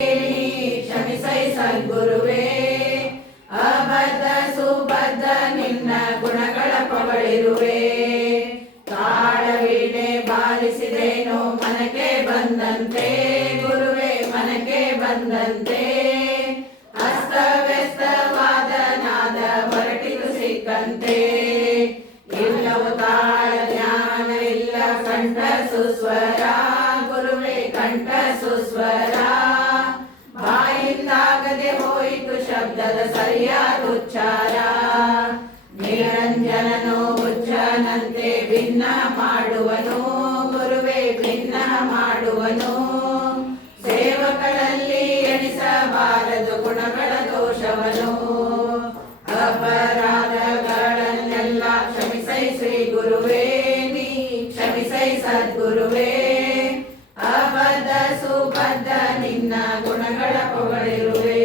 ಕ್ಷಮಿಸೈ ಸದ್ಗುರುವೇ. ಅಬದ್ಧ ಸುಬದ್ಧ ನಿನ್ನ ಗುಣಗಳ ಪಗಳಿರುವೆ. ತಾಳವೀಣೆ ಬಾರಿಸಿದೇನೋ ಮನಕ್ಕೆ ಬಂದಂತೆ ಗುರುವೇ, ಮನಕ್ಕೆ ಬಂದಂತೆ. ಅಸ್ತವ್ಯಸ್ತವಾದ ನಾದ ಹೊರಟಿತು ಸಿಕ್ಕಂತೆ. ಇಲ್ಲವು ತಾಳ ಜ್ಞಾನವಿಲ್ಲ ಕಂಠ ಸುಸ್ವರ ಗುರುವೇ, ಕಂಠ ಸುಸ್ವರ. ಬಾಯಿಂದಾಗದೆ ಹೋಯಿತು ಶಬ್ದದ ಸರಿಯಾದ ಉಚ್ಚಾರ. ನಿರಂಜನನು ಉಚ್ಚನಂತೆ ಭಿನ್ನ ಮಾಡುವನು ಗುರುವೇ, ಭಿನ್ನ ಮಾಡುವನು. ಸೇವಕರಲ್ಲಿ ಎಣಿಸಬಾರದು ಗುಣಗಳ ದೋಷವನು. ಅಪರಾಧಗಳನ್ನೆಲ್ಲ ಕ್ಷಮಿಸೈ ಶ್ರೀ ಗುರುವೇ, ನೀ ಕ್ಷಮಿಸೈ ಸದ್ಗುರುವೇ. ಅಬದ್ಧ ಸುಬದ್ಧ ನಿನ್ನ ಗುಣಗಳ ಪೊಗಳಿರುವೆ.